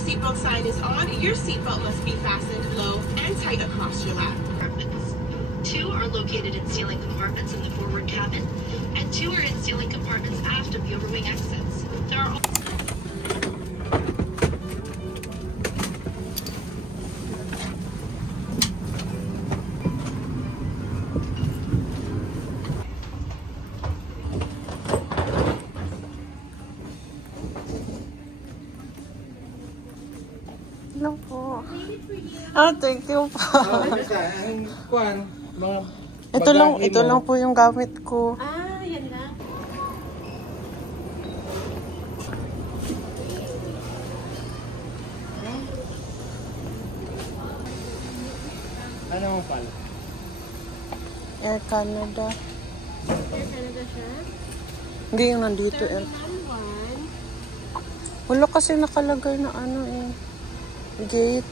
seatbelt sign is on, your seatbelt must be fastened low and tight across your lap. Two are located in ceiling compartments in the forward cabin, and two are in ceiling compartments aft of the overwing exits. There are Hello po. Thank you po. Ito lang po yung gamit ko. Yan lang. Ano mo pala? Air Canada. Air Canada siya? Hindi yung nandito. Wala kasi nakalagay na ano eh. Gate.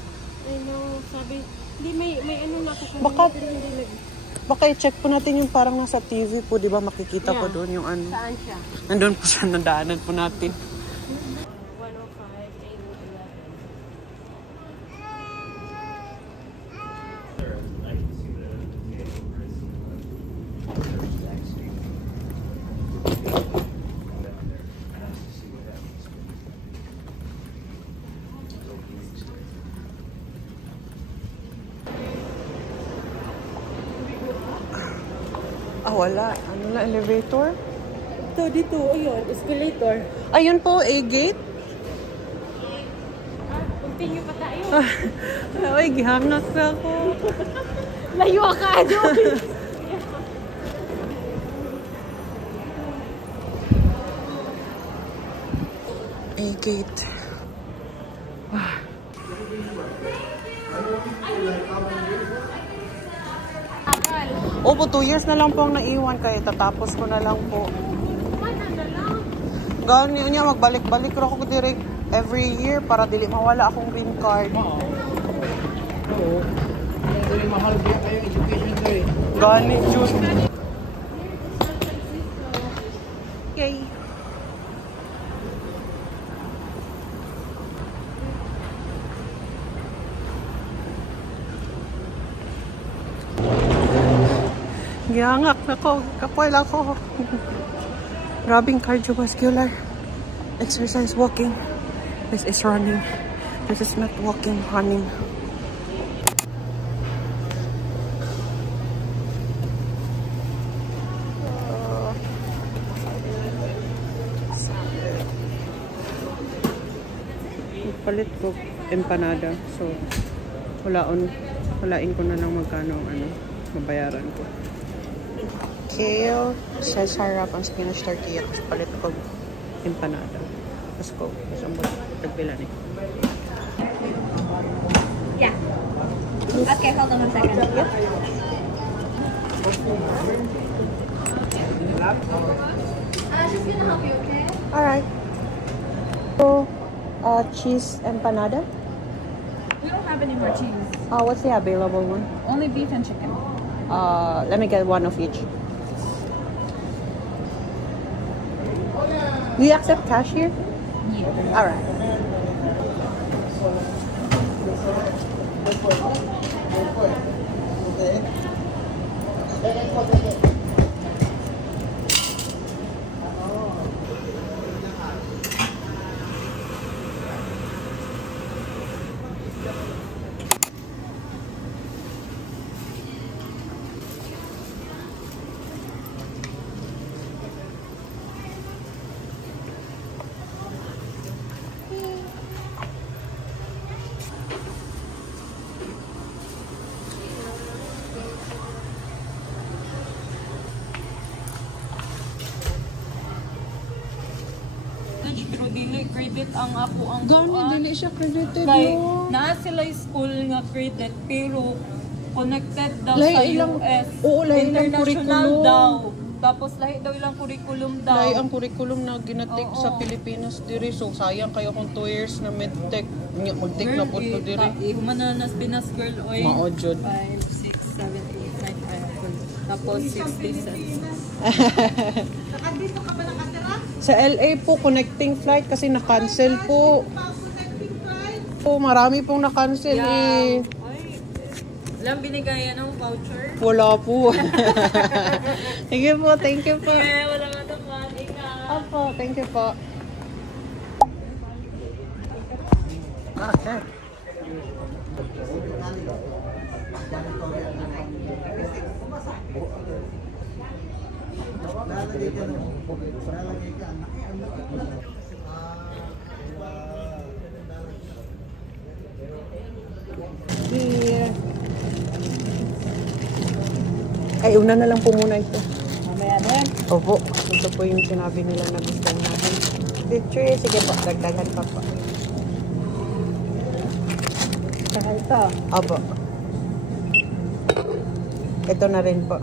I know, sabi, hindi may ano na ako. Baka i-check po natin yung parang nasa TV po, di ba? Makikita po doon yung ano. Saan siya? Nandun po sa nadaanan po natin. 105, Wala. Ano na, elevator? dito, ayun, escalator. Ayun po, A-gate. Continue pa tayo. Ay, gihanap na ako. Layo ka doon. A-gate. Opo, 2 years na lang po ang naiwan kaya tatapos ko na lang po. Gani niya magbalik-balik ra ako direct every year para dili mawala akong green card. Oo. Dili mahal biya kayo education ko eh. Gani jud. Okay. Giyangak na ko. Kapoy lang ko. Grabing cardiovascular. Exercise walking. This is running. This is not walking, running. Palit ko empanada. So, walain ko na lang magkano ano, mabayaran ko. Kale, sarap ang spinach tortilla. Tapos palit ko empanada. Let's go. Isang mo. Tagpila ni. Yeah. Okay, hold on 1 second. She's gonna help you, okay? Alright. So, cheese empanada. We don't have any more cheese. What's the available one? Only beef and chicken. Let me get one of each. Do you accept cash here? Yeah. Alright. Pero dili credit ang ako ang Dili siya credited, kay no? naa sila school nga credit pero connected daw Lahi sa ilang- US. oo, lahi ilang International curriculum. daw. Tapos lahi daw ilang curriculum daw. Dahil ang curriculum na ginatik Oo. sa Pilipinas diri. So, sayang kayo kung 2 years na medtech. Mag-take na po ito diri. Humananas Pinas girl oil. Maojod. 5, 6, 7, 8, 9, 10. Tapos 60 cents. Sa LA po, connecting flight kasi na-cancel po. Oh, marami pong na-cancel eh. Ay, lang binigay ng voucher. Wala po. Thank you po, thank you po. Wala nga naman. Ingat. Opo, thank you po. Okay. Ay, una na lang po muna ito. Mamaya din. Opo, ito po yung sinabi nila na gusto natin. Picture, sige po, dagdagan pa po. Saka ito. Opo. Ito na rin po.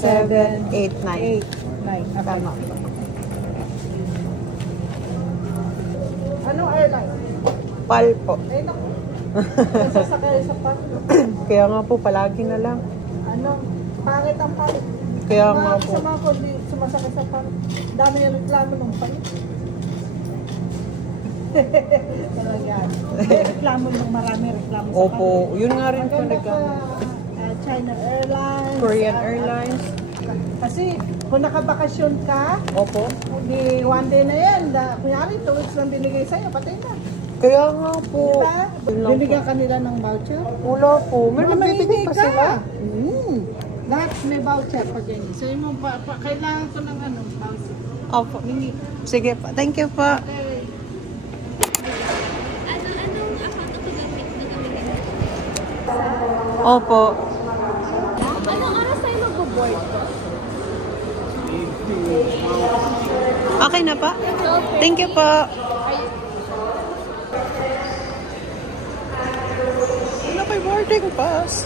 Seven, eight, nine. Tama. Anong airline? Pal po. Ay, naku. Sasakay sa pa. Kaya nga po, palagi na lang. Anong? Pangit ang palit. Kaya nga po. Sa mga kundi sumasakay sa palit. Dami yung reklamo ng palit. Talaga. May reklamo ng marami reklamo sa Opo, yun nga rin po nagkano. China Airlines. Korean Airlines. Kasi kung nakabakasyon ka, Opo. di one day na yan. Kunyari, 2 weeks lang binigay sa'yo, patay na. Kaya nga po. Diba? Yun lang Binigyan po. kanila ng voucher. Wala po. May nagbibigay pa sila. Lahat may voucher pa dyan. So yung kailangan ko ng voucher. Opo. Sige po. Thank you po. Opo. Anong oras tayo mag-board ko? Okay na pa? Thank you po. Ano pa yung boarding pass?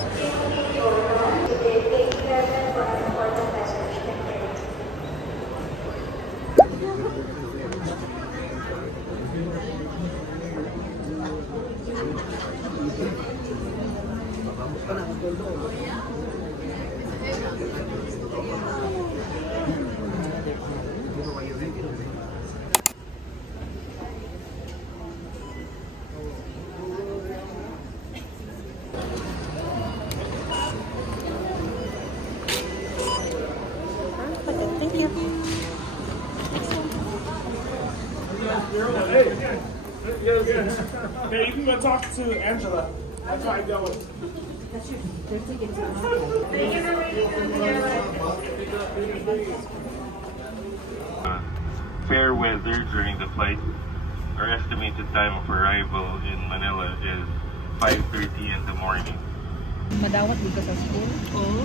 Thank you. Okay, you can go talk to Angela. That's why I go with. Fair weather during the flight. Our estimated time of arrival in Manila is 5:30 in the morning. Madawat dito sa school. Oo.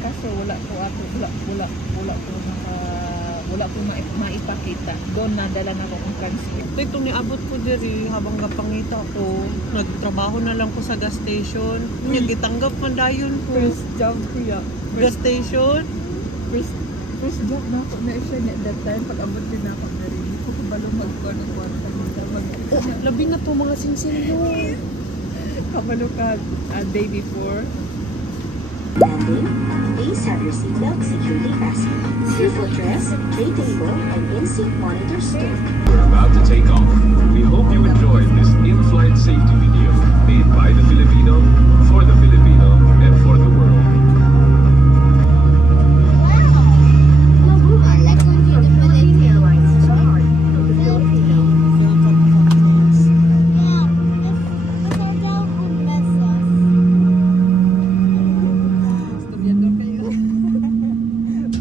Kaso wala po maipakita. Doon nadala na ako ng transcript. Ito niabot ko diri habang kapangita ko. Nagtrabaho na lang ko sa gas station. Gitanggap man dayon ko. First job kuya. Gas station. First job na ako na siya niya that time. Pag-abot din ako na rin. Hindi ko kabalo magkuha ng kwarta. Labi na to mga singsinyo. Kabalo ka day before. Landing, please have your seatbelt securely fastened. Your footrest, tray table, and in-seat monitor stood. We're about to take off. We hope you enjoyed this in-flight safety video made by the Filipino, for the Filipino, and for the world. Mabuhay like the Philippine Airlines star of the Filipino.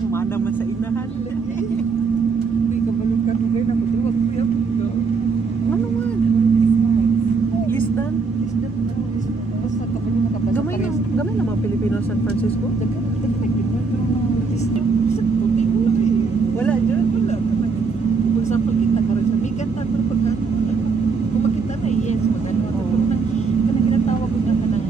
Umana man sa inahan. Hindi kabalo ka dugay na ko. Ano man? Lisdan? Basta kabalo na kabasa Gamay na mga Pilipino sa San Francisco? Wala dyan. Wala. Kung sa pagkita ko rin sa bigat na pero pag kung makita na yes magano. Kung ginatawag ko na ka ng